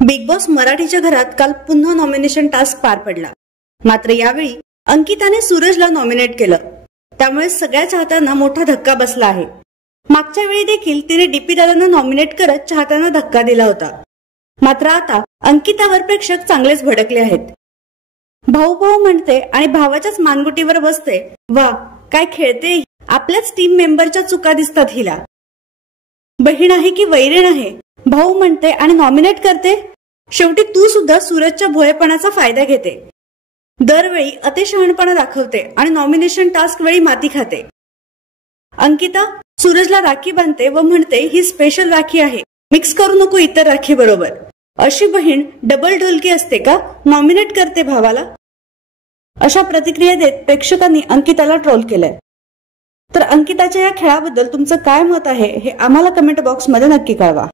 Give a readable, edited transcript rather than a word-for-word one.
Big boss मराठीच्या घरात काल पुन्हा नॉमिनेशन टास्क पार पडला. मात्र यावेळी अंकिताने सूरजला नॉमिनेट केलं. त्यामुळे सगळ्या चाहत्यांना मोठा धक्का बसला आहे. मागच्या वेळी देखील तिने डीपी दादांना नॉमिनेट करत चाहत्यांना धक्का दिला होता. मात्र आता अंकितावर प्रेक्षक चांगलेच भडकले आहेत. भाऊ भाऊ म्हणते आणि भावाच्याच मानगुटीवर बसते. वा, काय खेळते. आपल्याच टीम मेंबरच्या चुका दिसतात हिला. बहीण आहे की वैरीण आहे, भाऊ म्हणते आणि नॉमिनेट करते. शेवटी तू सुद्धा सूरजच्या भोळेपणाचा फायदा घेते. दरवेळी अतिशहाणपणा दाखवते आणि नॉमिनेशन टास्क वेळी माती खाते. अंकिता सूरजला राखी बांधते व म्हणते ही स्पेशल राखी आहे, मिक्स करू नको इतर राखी बरोबर. अशी बहीण डबल ढोलकी असते का, नॉमिनेट करते भावाला. अशा प्रतिक्रिया देत प्रेक्षकांनी अंकिताला ट्रोल केलंय. तर अंकिताच्या या खेळाबद्दल तुमचं काय मत आहे हे आम्हाला कमेंट बॉक्समध्ये नक्की कळवा.